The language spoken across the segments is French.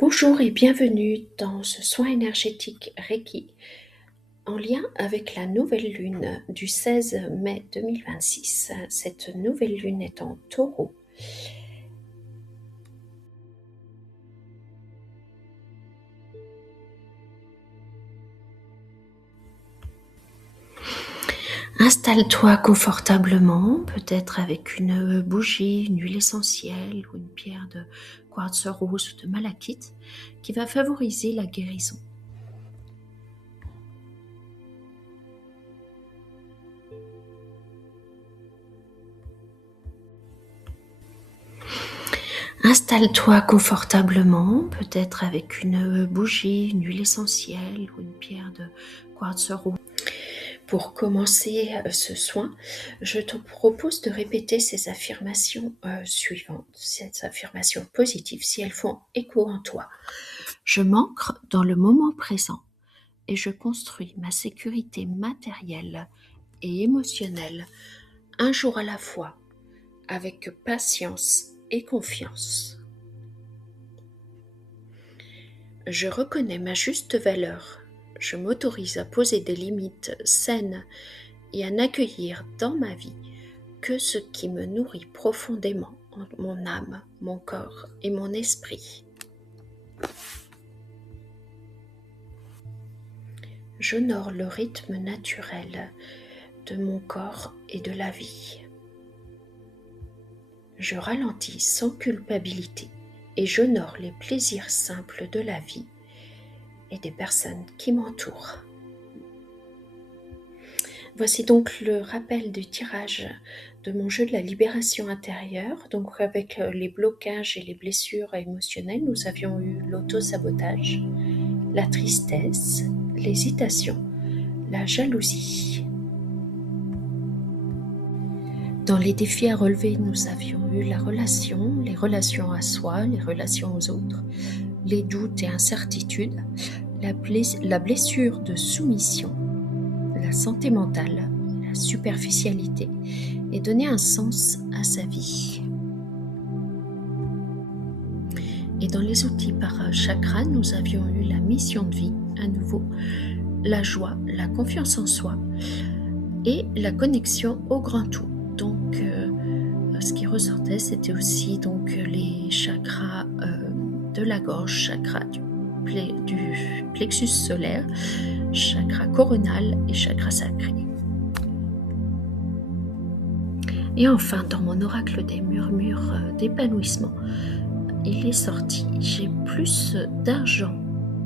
Bonjour et bienvenue dans ce soin énergétique Reiki en lien avec la nouvelle lune du 16 mai 2026. Cette nouvelle lune est en taureau. Installe-toi confortablement, peut-être avec une bougie, une huile essentielle ou une pierre de quartz rose ou de malachite qui va favoriser la guérison. Installe-toi confortablement, peut-être avec une bougie, une huile essentielle ou une pierre de quartz rose. Pour commencer ce soin, je te propose de répéter ces affirmations suivantes, ces affirmations positives, si elles font écho en toi. Je m'ancre dans le moment présent et je construis ma sécurité matérielle et émotionnelle un jour à la fois, avec patience et confiance. Je reconnais ma juste valeur. Je m'autorise à poser des limites saines et à n'accueillir dans ma vie que ce qui me nourrit profondément mon âme, mon corps et mon esprit. J'honore le rythme naturel de mon corps et de la vie. Je ralentis sans culpabilité et j'honore les plaisirs simples de la vie et des personnes qui m'entourent. Voici donc le rappel du tirage de mon jeu de la libération intérieure. Donc avec les blocages et les blessures émotionnelles, nous avions eu l'auto-sabotage, la tristesse, l'hésitation, la jalousie. Dans les défis à relever, nous avions eu la relation, les relations à soi, les relations aux autres, les doutes et incertitudes, la blessure de soumission, la santé mentale, la superficialité et donner un sens à sa vie. Et dans les outils par chakra, nous avions eu la mission de vie, à nouveau, la joie, la confiance en soi et la connexion au grand tout. Donc, ce qui ressortait, c'était aussi donc les chakras de la gorge, chakra du plexus solaire, chakra coronal et chakra sacré. Et enfin, dans mon oracle des murmures d'épanouissement, il est sorti « J'ai plus d'argent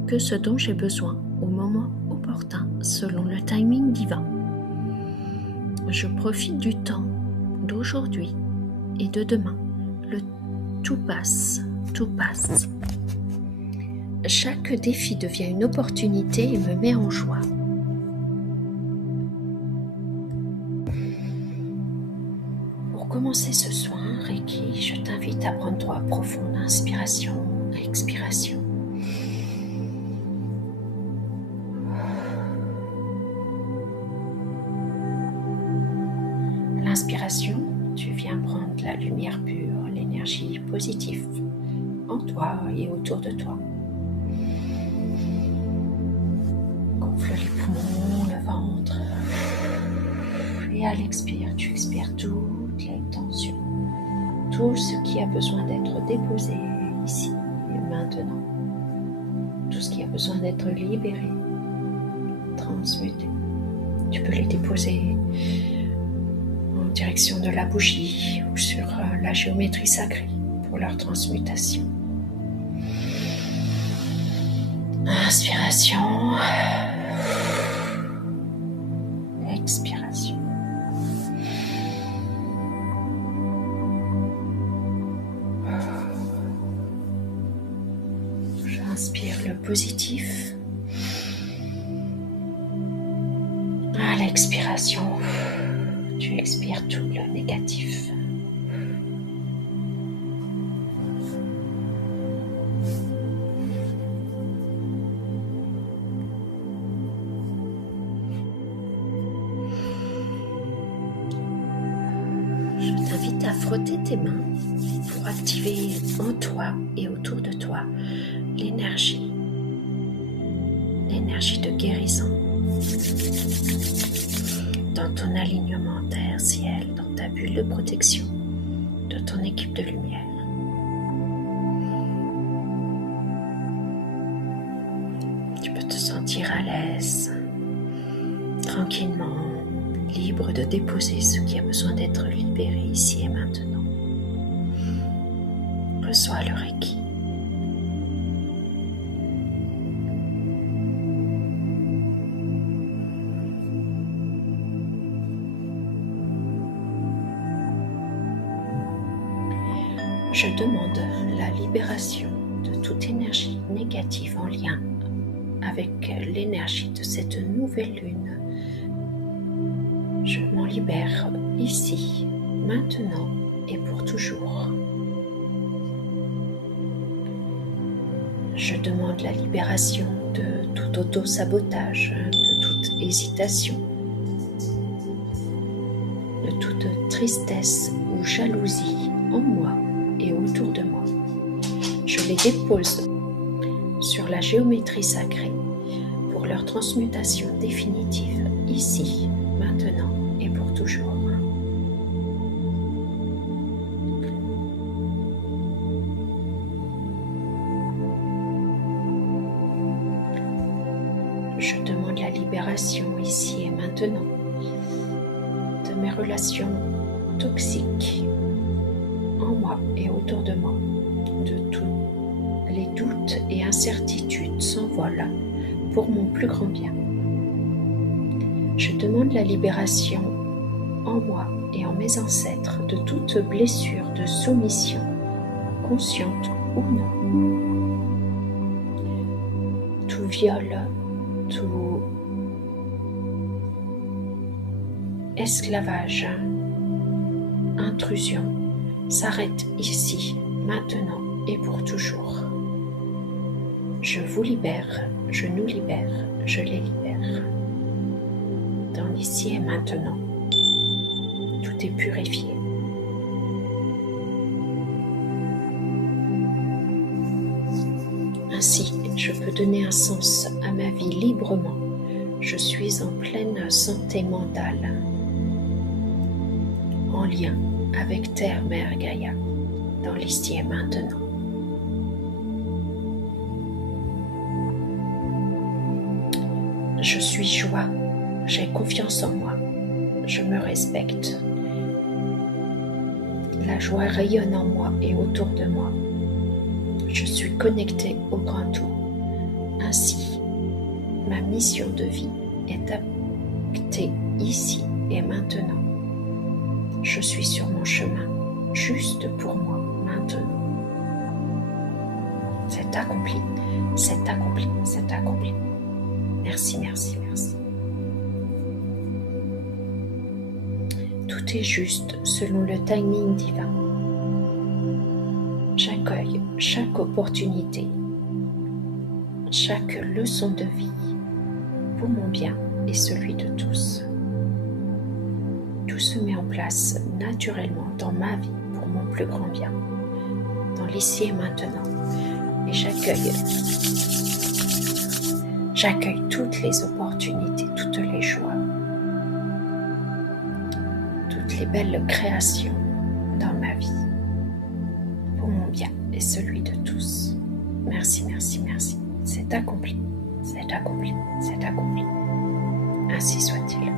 que ce dont j'ai besoin au moment opportun, selon le timing divin. Je profite du temps d'aujourd'hui et de demain. Le tout passe, tout passe. Chaque défi devient une opportunité et me met en joie. » Pour commencer ce soin, Reiki, je t'invite à prendre 3 profondes inspirations et expirations. L'inspiration, tu viens prendre la lumière pure, l'énergie positive en toi et autour de toi. Gonfle les poumons, le ventre. Et à l'expire, tu expires toutes les tensions, tout ce qui a besoin d'être déposé ici et maintenant, tout ce qui a besoin d'être libéré, transmuté. Tu peux les déposer en direction de la bougie ou sur la géométrie sacrée pour leur transmutation. Inspiration, expiration. J'inspire le positif. À l'expiration, tu expires tout le négatif. Je t'invite à frotter tes mains pour activer en toi et autour de toi l'énergie l'énergie de guérison dans ton alignement terre-ciel, dans ta bulle de protection de ton équipe de lumière. Tu peux te sentir à l'aise, tranquillement, libre de déposer ce qui a besoin d'être libéré ici et maintenant. Reçois le Reiki. Je demande la libération de toute énergie négative en lien avec l'énergie de cette nouvelle lune. Je m'en libère ici, maintenant et pour toujours. Je demande la libération de tout auto-sabotage, de toute hésitation, de toute tristesse ou jalousie en moi et autour de moi. Je les dépose sur la géométrie sacrée pour leur transmutation définitive ici, maintenant et pour toujours. Je demande la libération ici et maintenant de mes relations toxiques en moi et autour de moi, de tous les doutes et incertitudes s'envolent pour mon plus grand bien. Je demande la libération en moi et en mes ancêtres de toute blessure de soumission, consciente ou non. Tout viol, tout esclavage, intrusion s'arrête ici, maintenant et pour toujours. Je vous libère, je nous libère, je les libère. Dans l'ici et maintenant, tout est purifié. Ainsi, je peux donner un sens à ma vie librement. Je suis en pleine santé mentale, en lien avec Terre, Mère, Gaïa, dans l'ici et maintenant. Je suis joie, j'ai confiance en moi, je me respecte. La joie rayonne en moi et autour de moi. Je suis connectée au grand tout. Ainsi, ma mission de vie est actée ici et maintenant. Je suis sur mon chemin, juste pour moi, maintenant. C'est accompli, c'est accompli, c'est accompli. Merci, merci, merci. Tout est juste selon le timing divin. J'accueille chaque opportunité, chaque leçon de vie pour mon bien et celui de tous. Tout se met en place naturellement dans ma vie pour mon plus grand bien, dans l'ici et maintenant. Et j'accueille toutes les opportunités, toutes les joies, toutes les belles créations dans ma vie, pour mon bien et celui de tous. Merci, merci, merci. C'est accompli, c'est accompli, c'est accompli. Ainsi soit-il.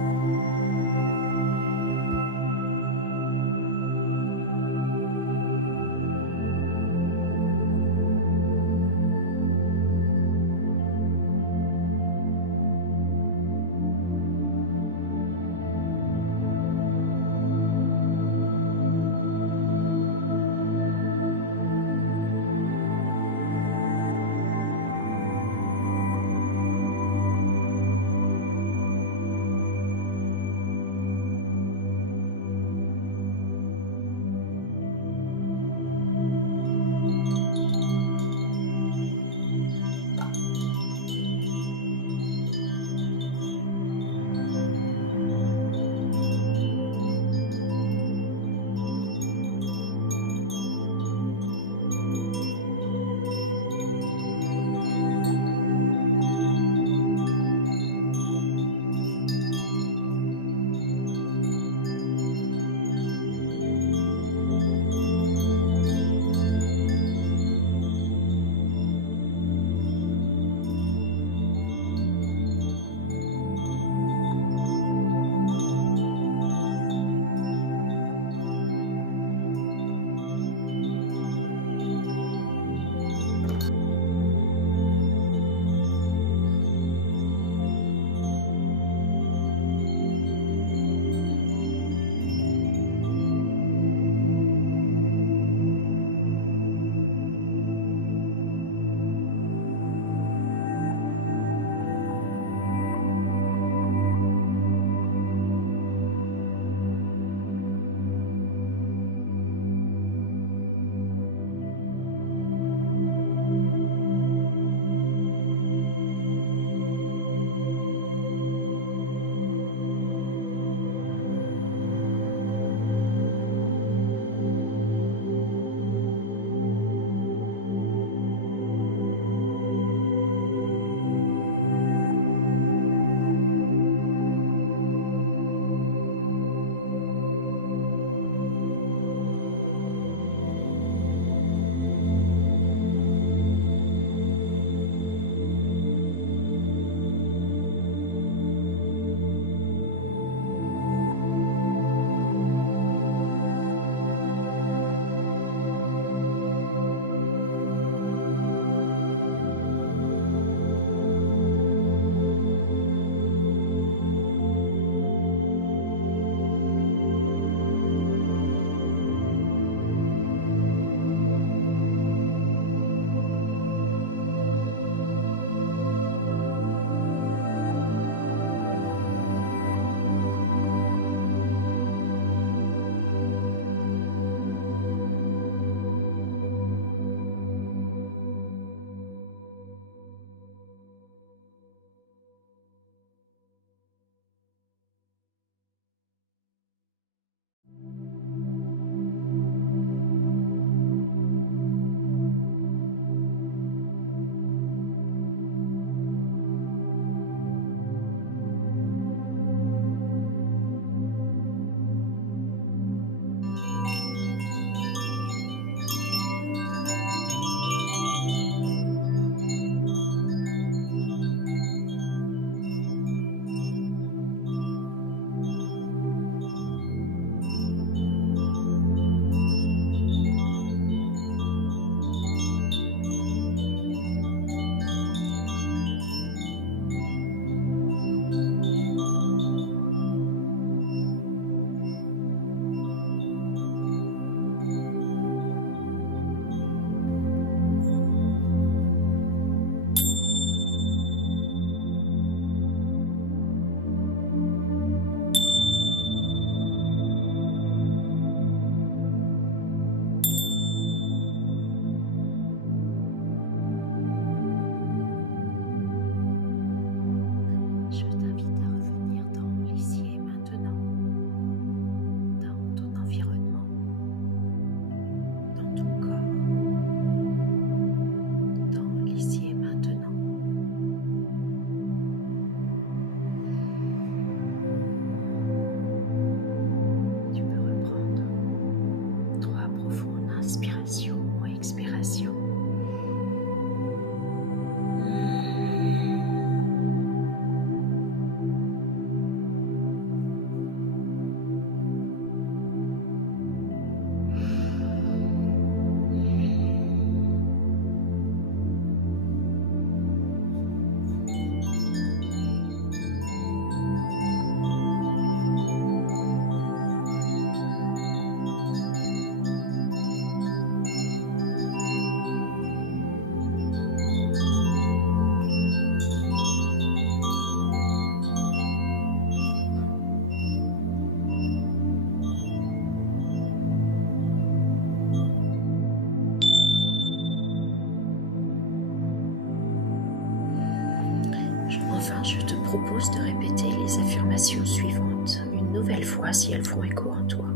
propose de répéter les affirmations suivantes une nouvelle fois si elles font écho en toi.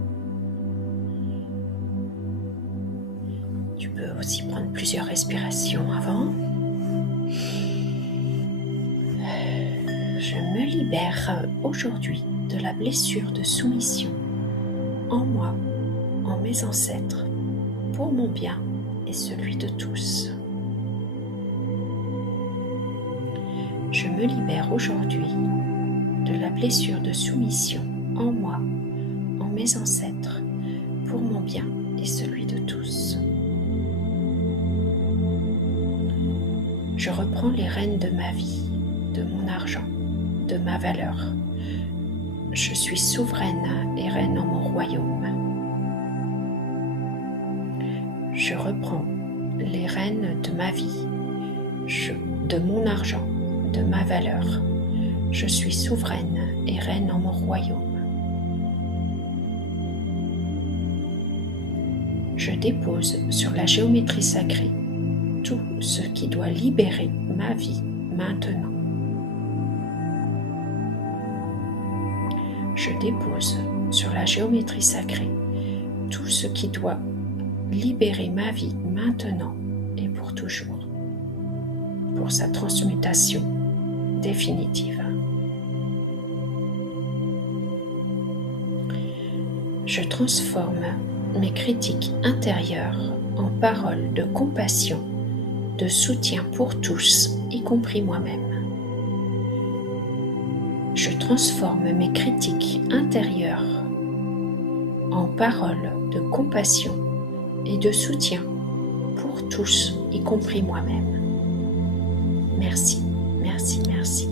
Tu peux aussi prendre plusieurs respirations avant. Je me libère aujourd'hui de la blessure de soumission en moi, en mes ancêtres, pour mon bien et celui de tous. Je me libère aujourd'hui de la blessure de soumission en moi, en mes ancêtres, pour mon bien et celui de tous. Je reprends les rênes de ma vie, de mon argent, de ma valeur. Je suis souveraine et reine en mon royaume. Je reprends les rênes de ma vie, de mon argent, de ma valeur. Je suis souveraine et reine en mon royaume. Je dépose sur la géométrie sacrée tout ce qui doit libérer ma vie maintenant. Je dépose sur la géométrie sacrée tout ce qui doit libérer ma vie maintenant et pour toujours, pour sa transmutation définitive. Je transforme mes critiques intérieures en paroles de compassion, de soutien pour tous, y compris moi-même. Je transforme mes critiques intérieures en paroles de compassion et de soutien pour tous, y compris moi-même. Merci, merci, merci.